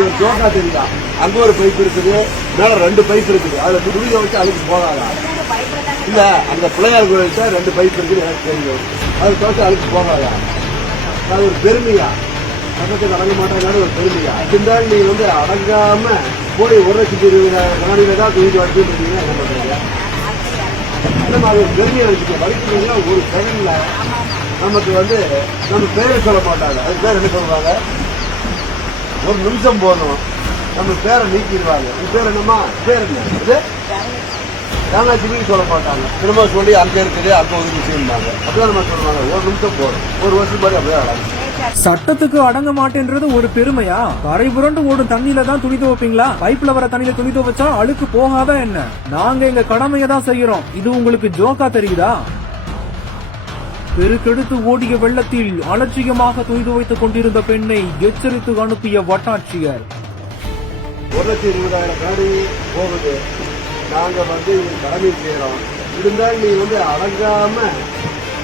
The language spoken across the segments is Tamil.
இருக்குது ஜோக்கா தெரியுதா? அங்க ஒரு பைப் இருக்குது மேல ரெண்டு பைப் இருக்குது. அதுல துணியை வச்சு அழுக்கு போகாதா? இல்ல அந்த பிள்ளையார் கோயில்கிட்ட ரெண்டு பைப் இருக்குது எனக்கு தெரியும். அது தோட்டம் அழுக்கு போகாதா? அது ஒரு பெருமையா? பக்கத்துக்கு அடங்க மாட்டாங்க ஒரு பெருமையா? இருந்தாலும் நீ வந்து அடங்காம போய் ஒரு லட்சத்தி இருபதாயிரம் நாளையில தான் தூக்கி வச்சுட்டு இருக்கீங்கன்னா என்ன பண்ணுறீங்க நம்ம அது ஒரு பெருமையை வச்சுக்க வலிக்கிறீங்கன்னா ஒரு செகண்ட்ல நமக்கு வந்து நம்ம பேரை சொல்ல மாட்டாங்க. அது பேர் என்ன சொல்கிறாங்க ஒரு நிமிஷம் போதும். நம்ம பேரை நீக்கிடுவாங்க. உன் பேர் என்னம்மா? பேர் என்ன? இது? காமாட்சிக்கு சொல்ல மாட்டாங்க. திரும்ப சொல்லி அங்க இருக்குது அங்க ஒதுக்கி செய்யுவாங்க அப்படியே நம்ம சொல்லுவாங்க. ஒரு நிமிஷம் போதும். ஒரு வருஷம் மாதிரி அப்படியே அடங்கும் சட்டத்துக்கு அடங்க மாட்டேன்றது ஒரு பெருமையா? கரை புரண்டு ஓடும் தண்ணியில தான் துணி துவைப்பீங்களா? பைப்ல வர தண்ணியில துணி துவைச்சா அழுக்கு போகாதா என்ன? நாங்க எங்க கடமையை தான் செய்யறோம். இது உங்களுக்கு ஜோக்கா தெரியுதா? பெருக்கெடுத்து ஓடிய வெள்ளத்தில் அலட்சியமாக துணி துவைத்துக் கொண்டிருந்த பெண்ணை எச்சரித்து அனுப்பிய வட்டாட்சியர். ஒரு லட்சம் இருபதாயிரம் காடி போகுது. நாங்க வந்து இது கடமை செய்யறோம். இருந்தால் நீ வந்து அடங்காம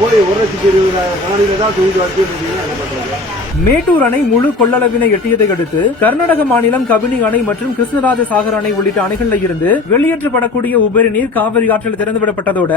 போய் ஒரு லட்சத்தி இருபதாயிரம் காணியில தான் தூக்கி வச்சுட்டு இருக்கீங்கன்னா என்ன பண்றாங்க மேட்டூர் அணை முழு கொள்ளளவினை எட்டியதை அடுத்து கர்நாடக மாநிலம் கபினி அணை மற்றும் கிருஷ்ணராஜ சாகர் அணை உள்ளிட்ட அணைகள்ல இருந்து வெளியேற்றப்படக்கூடிய உபரி நீர் காவிரி ஆற்றில் திறந்துவிடப்பட்டதோட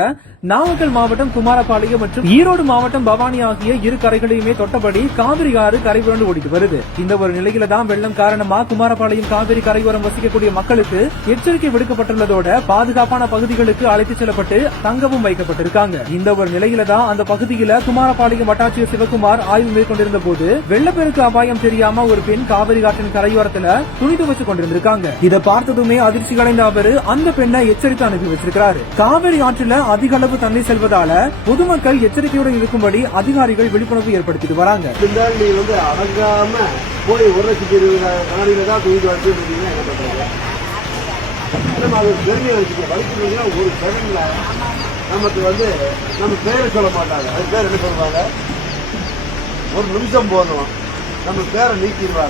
நாமக்கல் மாவட்டம் குமாரபாளையம் மற்றும் ஈரோடு மாவட்டம் பவானி ஆகிய இரு கரைகளையுமே தொட்டபடி காவிரி ஆறு கரை புரண்டு ஓடிட்டு வருது. இந்த ஒரு நிலையில தான் வெள்ளம் காரணமா குமாரபாளையம் காவிரி கரையோரம் வசிக்கக்கூடிய மக்களுக்கு எச்சரிக்கை விடுக்கப்பட்டுள்ளதோட பாதுகாப்பான பகுதிகளுக்கு அழைத்துச் செல்லப்பட்டு தங்கவும் வைக்கப்பட்டிருக்காங்க. இந்த ஒரு நிலையில தான் அந்த பகுதியில குமாரபாளையம் வட்டாட்சியர் சிவகுமார் ஆய்வு மேற்கொண்டிருந்த போது வெள்ளப்பெருக்கு அபாயம் தெரியாம ஒரு பெண் காவிரி ஆற்றின் கரையோரத்துல துணி துவைச்சு கொண்டிருந்திருக்காங்க. இதை பார்த்ததுமே அதிர்ச்சி அடைந்த அவரு அந்த பெண்ணை எச்சரித்து அனுப்பி வச்சிருக்கிறாரு. காவிரி ஆற்றுல அதிக அளவு தண்ணீர் செல்வதால பொதுமக்கள் எச்சரிக்கையுடன் இருக்கும்படி அதிகாரிகள் விழிப்புணர்வு ஏற்படுத்திட்டு வராங்க. வந்து அடங்காம போய் ஒரு லட்சத்தி இருபதாயிரம் காணியில தான் தூக்கி வச்சுட்டு என்ன நம்ம அது பெருமையை வச்சுக்க வலிக்கிறீங்கன்னா ஒரு செகண்ட்ல நமக்கு வந்து நம்ம பேரை சொல்ல மாட்டாங்க. அது பேர் என்ன சொல்லுவாங்க? ஒரு நிமிஷம் போதும். நம்ம பேரை நீக்கிடுவாங்க.